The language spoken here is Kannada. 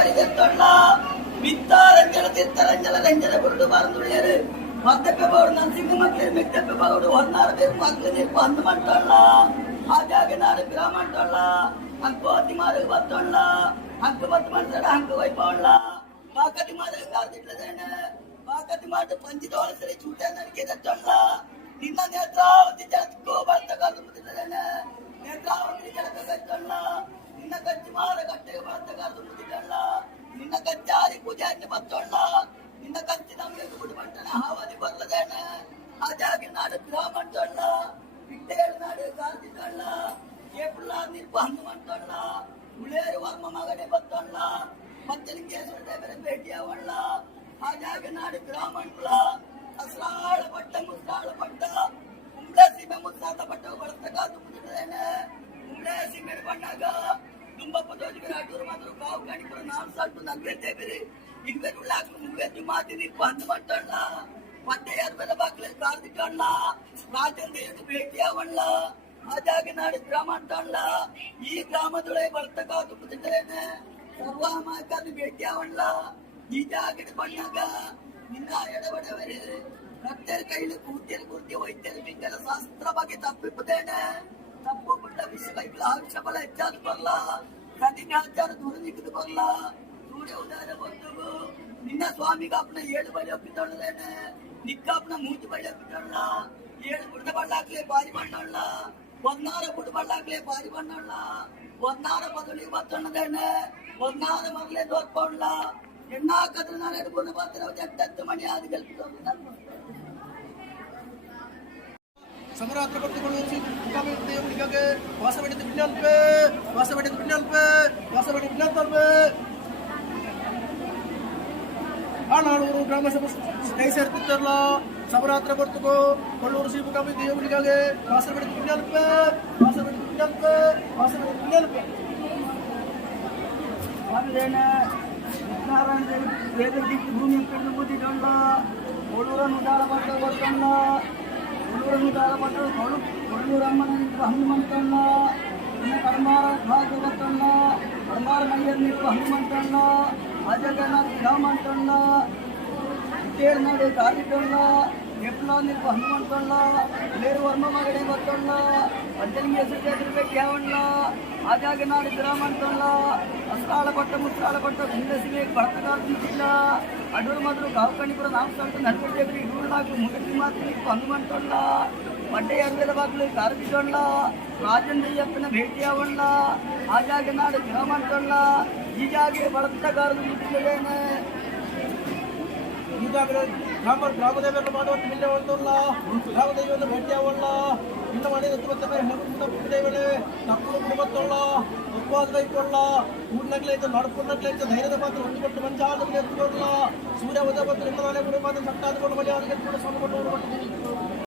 പരിചയത്തുള്ള മിത്താരഞ്ജന തിത്തരഞ്ജന രഞ്ജന കുരുട് മറന്നുള്ളിയത് മത്തപ്പയോട് നരസിംഹ മക്കൾ മിത്തപ്പയോട് ഒന്നാറ് പേർ മക്കൾ പന്ന് മട്ടുള്ള ആജാഗനാട് ഗ്രാമട്ടുള്ള ಅಂಕೋತಿಮಾರು ಬತ್ತೊಳ್ಳ ಅಂಕ ಬತ್ತು ಮನ್ಸಡ ಅಂಕ ವೈಪೊಳ್ಳ ಬಾಕತಿ ಮಾರು ಕಾದಿಟ್ಲದೇನೆ ಬಾಕತಿ ಮಾಡು ಪಂಚಿದೋಳ ಸರಿ ಚೂಟ ನನಗೆ ದಟ್ಟೊಳ್ಳ ನಿನ್ನ ನೇತ್ರಾವತಿ ಜಗತ್ಕೋ ಬರ್ತಗಾರು ಮುದಿದ್ದೇನೆ ನೇತ್ರಾವತಿ ಜಗತ್ತ ಕಟ್ಟೊಳ್ಳ ನಿನ್ನ ಕಚ್ಚಿ ಮಾರ ಕಟ್ಟೆಗೆ ಬರ್ತಗಾರು ಮುದಿದ್ದಲ್ಲ ನಿನ್ನ ಕಚ್ಚಾರಿ ಪೂಜೆ ಅನ್ನ ಬತ್ತೊಳ್ಳ ನಿನ್ನ ಕಚ್ಚಿ ನಮಗೆ ಬಿಡು ಬಂಟನ ಹಾವದಿ ಬರ್ಲದೇನೆ ಆಜಾಗಿ ನಾಡು ಗ್ರಾಮಂಟೊಳ್ಳ ಬಿಟ್ಟೇಳು ನಾಡು ಕಾದಿಟ್ಟೊಳ್ಳ ಏಪ್ರಿಲ್ ನಿರ್ಬಂಧ ಮಂಟೊಳ್ಳ ಉಳೇರು ವರ್ಮ ಮಗನೇ ಬತ್ತೊಳ್ಳ ಮತ್ತಲಿಂಗೇಶ್ವರ ದೇವರ ಭೇಟಿಯಾವಳ್ಳ ಹಾಗಾಗಿ ನಾಡು ಗ್ರಾಮಂಟ್ಲ ಅಸ್ರಾಳ ಪಟ್ಟ ಮುಸ್ರಾಳ ಪಟ್ಟ ಉಂಬ್ಳೆ ಸೀಮೆ ಮುಸ್ಸಾತ ಪಟ್ಟ ಬಳಸ್ತಕಾದು ಮುಗಿದೇನೆ ಉಂಬ್ಳೆ ಸೀಮೆ ಬಣ್ಣಾಗ ತುಂಬಪ್ಪ ಜೋಜಿಗೆ ಅಡೂರು ಮಾತ್ರ ಕಾವು ಕಾಣಿಪುರ ನಾನು ಸಾಲ್ಟು ನಲ್ವೇದ್ದೇವಿರಿ ಇನ್ವೆ ಉಳ್ಳಾಕ ಮುಗ್ವೆದ್ದು ಮಾತಿ ನಿರ್ಬಂಧ ಮಂಟೊಳ್ಳ ಮತ್ತೆ ಯಾರ ಮೇಲೆ ಬಾಗ್ಲಲ್ಲಿ ಕಾರ್ದಿಟ್ಟೊಳ್ಳ ರಾಜಂದೇನು ಭೇಟಿಯಾವಳ್ಳ ಹಾಗಾಗಿ ನಾಡು ಗ್ರಾಮ ಅಂತಲ್ಲ ಈ ಗ್ರಾಮದೊಳಗೆ ಬರ್ತಕಾದು ಮುಗಿದ್ದೇನೆ ಸರ್ವಾಮಾಕಾದು ಭೇಟಿಯಾವಳ್ಳ ಈ ಜಾಗದ ಬಣ್ಣಾಗ ನಿನ್ನ ಎಡಬಡವರೆ ರಕ್ತದ ಕೈಲಿ ಕೂತಿಯಲ್ಲಿ ಕುರ್ತಿ ವೈದ್ಯರು ಮಿಂಗಲ ಶಾಸ್ತ್ರ ಬಗ್ಗೆ ತಪ್ಪಿದ್ದೇನೆ ತಪ್ಪು ಬಿಟ್ಟ ವಿಷಯ ಕೈಗಳ ಆಯುಷ್ಯ ಬಲ ಹೆಚ್ಚಾದ ಬರಲ್ಲ ಕಠಿಣ ಆಚಾರ ದೂರ ನಿಂತು ಬರಲ್ಲ ಸೂರ್ಯ ಉದಾರ ಬಂದು ನಿನ್ನ ಸ್ವಾಮಿಗೆ ಅಪ್ಪನ 7 ಬಳಿ ಒಪ್ಪಿಕೊಳ್ಳೇನೆ ನಿಕ್ಕ ಅಪ್ಪನ 3 ಬಳಿ ಒಪ್ಪಿಕೊಳ್ಳ 7 ಬುಡ್ಡ ಬಳ್ಳಾಕ್ಲೆ ಬಾರಿ ಬಣ್ಣಳ್ಳ ಒಂದಾರ ಬುಡ್ಡ ಬಳ್ಳಾಕ್ಲೆ ಬಾರಿ ಬಣ್ಣಳ್ಳ ಒಂದಾರ ಬದಲಿ ಬತ್ತಣ್ಣದೇನೆ ಒಂದಾರ ಮಗಲೇ ದೋರ್ಕೊಳ್ಳ ಎಣ್ಣ ಕದ್ರ ನಾನು ಎಡ್ಕೊಂಡು ಬರ್ತಾರೆ 8 ಮಣಿ ಆದ ಗೆಲ್ಪಿಟ್ಟು ಸಮರಾತ್ರ ಪಟ್ಟುಕೊಳ್ಳುವ ಮುಖಾಮಿಗೆ ವಾಸವಡಿದ ಬಿನ್ನಲ್ಪೆ ಆನಾಳೂರು ಗ್ರಾಮ ಸಭೆ ಕೈ ಸೇರ್ತಿದ್ದಾರಲ್ಲ ಸಮರಾತ್ರ ಬರ್ತುಕೋ ಕೊಳ್ಳೂರು ಶ್ರೀ ಮುಖಾಮಿ ದೇವರಿಗಾಗೆ ವಾಸವಡಿದ ಬಿನ್ನಲ್ಪೆ ಆಮೇಲೆ ನಾರಾಯಣ ದೇವಿ ದಿಕ್ಕು ಭೂಮಿ ಕಣ್ಣು ಬೂದಿಕೊಂಡ ಕೊಳೂರನ್ನು ದಾಳ ಪಟ್ಟ ಬರ್ತಣ್ಣ ಕೊಳೂರನ್ನು ದಾಳ ಪಟ್ಟ ಕೊಳೂರಮ್ಮನ ಹನುಮಂತಣ್ಣ ಇನ್ನು ಕರ್ಮಾರ ಭಾಗ ಬರ್ತಣ್ಣ ಕರ್ಮಾರ ಮೈಯಲ್ಲಿ ನಿಂತು ಹನುಮಂತಣ್ಣ ಅಜಗನಾಥ್ ರಾಮಂತಣ್ಣ ಇಟ್ಟೇಳ್ನಾಡು ಕಾಲಿಟ್ಟಣ್ಣ ಎಪ್ಲ ನಿಂತು ಹನುಮಂತಣ್ಣ ಬೇರು ವರ್ಮ ಮಗಡೆ ಬರ್ತಣ್ಣ ಪಂಚಲಿಂಗೇಶ್ವರ ಜಾತ್ರೆ ಭೇಟಿಯಾವಣ್ಣ ಆಜಾಗ ನಾಡು ಗ್ರಾಮಂತಣ್ಣ ಅಸ್ರಾಳ ಪಟ್ಟ ಮುಸ್ರಾಳ ಪಟ್ಟ ಗುಂಡಸಿಗೆ ಬರ್ತಕಾರ್ತಿಲ್ಲ ಅಡೂರು ಮಾತ್ರ ಕಾವುಕಣಿಪುರ ನಾಮಸಾಲ್ಟು ನರ್ಗಡ್ದೇವರಿ ಇಡೂರ್ನಾಕು ಮುಗಟಿ ಮಾತ್ರ ಹನುಮಂತಣ್ಣ ಪಡ್ಡೆ ಅರ್ವೇದ ಬಾಗ್ಲು ಕಾರ್ತಿಕೊಂಡ ರಾಜಂದ್ರಯ್ಯಪ್ಪನ ಭೇಟಿಯಾವಣ್ಣ ಆಜಾಗ ನಾಡು ಗ್ರಾಮಂತಣ್ಣ ಈಜಾಗೆ ಬರ್ತಕಾರದು ಮುಟ್ಟಿದ್ದೇನೆ ಈಗಾಗಲೇ ಗ್ರಾಮದೇವರನ್ನು ಮಾಡುವಂತ ಮಿಲ್ಲೆ ಹೊಂದಲ್ಲ ಗ್ರಾಮದೇವಿಯನ್ನು ಭೇಟಿಯಾವಲ್ಲ ಇನ್ನು ಮಾಡಿದ ತುಮತ್ತ ಹೆಣ್ಣುದೇವಳೆ ತಪ್ಪು ಕುಡುಬತ್ತೊಳ್ಳ ಉಪವಾಸ ಕೈಕೊಳ್ಳ ಕೂಡ್ನಗ್ಲೈತೆ ನಡ್ಕೊಂಡ್ನಗ್ಲೈತೆ ಧೈರ್ಯದ ಮಾತ್ರ ಹೊಂದಿಕೊಂಡು ಮಂಚಾದ ಎತ್ತುಕೊಳ್ಳ ಸೂರ್ಯ ಉದಯ ಮತ್ತು ನಿಮ್ಮ ನಾಳೆ ಗುಡಿ ಮಾತ್ರ ಸಟ್ಟಾದ ಮನೆ ಅದಕ್ಕೆ ಕೂಡ ಸಣ್ಣ